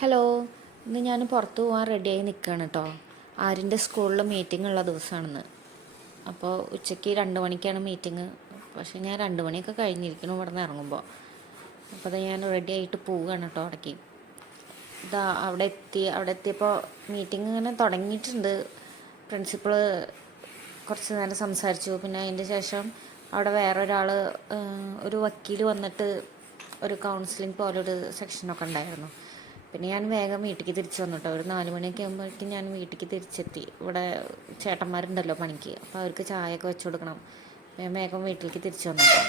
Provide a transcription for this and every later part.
Hello, ഇന്ന് ഞാൻ പുറത്ത് പോകാൻ റെഡിയായി നിൽക്കുകയാണ് കേട്ടോ. ആര്യൻ്റെ സ്കൂളിൽ മീറ്റിംഗ് ഉള്ള ദിവസമാണെന്ന്. അപ്പോൾ ഉച്ചയ്ക്ക് 2 മണിക്കാണ് മീറ്റിംഗ്. പക്ഷേ ഞാൻ 2 മണിയൊക്കെ കഴിഞ്ഞിരിക്കണം ഇവിടെ നിന്ന് ഇറങ്ങുമ്പോൾ. അപ്പോൾ അത് ഞാൻ റെഡി ആയിട്ട് പോവുകയാണ് കേട്ടോ അവിടേക്ക്. ഇതാ അവിടെ എത്തിയപ്പോൾ മീറ്റിംഗ് ഇങ്ങനെ തുടങ്ങിയിട്ടുണ്ട്. പ്രിൻസിപ്പൾ കുറച്ച് നേരം സംസാരിച്ചു. പിന്നെ അതിൻ്റെ ശേഷം അവിടെ വേറൊരാൾ, ഒരു വക്കീൽ വന്നിട്ട് ഒരു കൗൺസിലിംഗ് പോലൊരു സെക്ഷനൊക്കെ ഉണ്ടായിരുന്നു. പിന്നെ ഞാൻ വേഗം വീട്ടിലേക്ക് തിരിച്ചു വന്നു കേട്ടോ. ഒരു 4 മണിയൊക്കെ ആകുമ്പോഴേക്കും ഞാൻ വീട്ടിലേക്ക് തിരിച്ചെത്തി. ഇവിടെ ചേട്ടന്മാരുണ്ടല്ലോ പണിക്ക്, അപ്പോൾ അവർക്ക് ചായയൊക്കെ വെച്ച് കൊടുക്കണം. ഞാൻ വേഗം വീട്ടിലേക്ക് തിരിച്ചു വന്നു കേട്ടോ.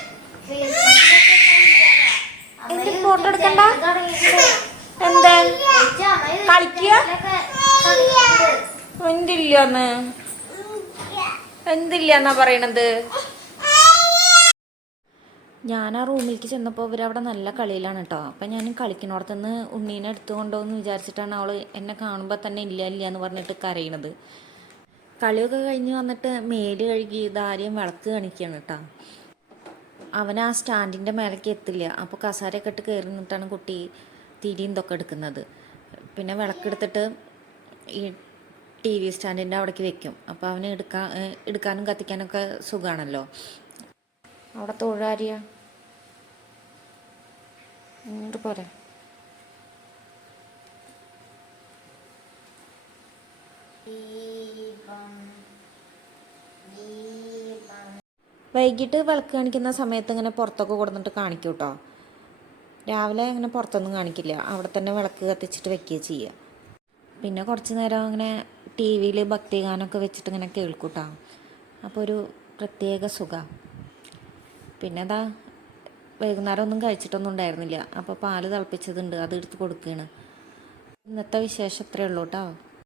ഫോട്ടോ എടുക്കണ്ട, എന്താ കളിക്കുക എന്തില്ലാന്നാ പറയണത്. ഞാൻ ആ റൂമിലേക്ക് ചെന്നപ്പോൾ ഇവരവിടെ നല്ല കളിയിലാണ് കേട്ടോ. അപ്പം ഞാൻ കളിക്കുന്നിടത്തുനിന്ന് ഉണ്ണീനെ എടുത്തു കൊണ്ടുപോകുമെന്ന് വിചാരിച്ചിട്ടാണ് അവൾ എന്നെ കാണുമ്പോൾ തന്നെ ഇല്ല എന്ന് പറഞ്ഞിട്ട് കരയണത്. കളിയൊക്കെ കഴിഞ്ഞ് വന്നിട്ട് മേല് കഴുകി ഇതാരെയും വിളക്ക് കാണിക്കുകയാണ് കേട്ടോ. അവൻ ആ സ്റ്റാൻഡിൻ്റെ മേലേക്ക് എത്തില്ല. അപ്പോൾ കസാരയൊക്കെ ഇട്ട് കയറി നിന്നിട്ടാണ് കുട്ടി തിരിയും ഇതൊക്കെ എടുക്കുന്നത്. പിന്നെ വിളക്കെടുത്തിട്ട് ഈ TV സ്റ്റാൻഡിൻ്റെ അവിടേക്ക് വെക്കും. അപ്പോൾ അവന് എടുക്കാനും കത്തിക്കാനൊക്കെ സുഖമാണല്ലോ. അവിടെ തൊഴാരിയ പോരെ. വൈകിട്ട് വിളക്ക് കാണിക്കുന്ന സമയത്ത് ഇങ്ങനെ പുറത്തൊക്കെ കൊടുത്തിട്ട് കാണിക്കും കേട്ടോ. രാവിലെ ഇങ്ങനെ പുറത്തൊന്നും കാണിക്കില്ല, അവിടെ തന്നെ വിളക്ക് കത്തിച്ചിട്ട് വെക്കുകയാണ് ചെയ്യുക. പിന്നെ കുറച്ച് നേരം അങ്ങനെ TV ഭക്തിഗാനമൊക്കെ വെച്ചിട്ട് ഇങ്ങനെ കേൾക്കും കേട്ടോ. അപ്പോൾ ഒരു പ്രത്യേക സുഖമാണ്. പിന്നെ അതാ വൈകുന്നേരം ഒന്നും കഴിച്ചിട്ടൊന്നും ഉണ്ടായിരുന്നില്ല. അപ്പോൾ പാല് തിളപ്പിച്ചതുണ്ട്, അത് എടുത്ത് കൊടുക്കുകയാണ്. ഇന്നത്തെ വിശേഷം ഇത്രയേ ഉള്ളൂ കേട്ടോ.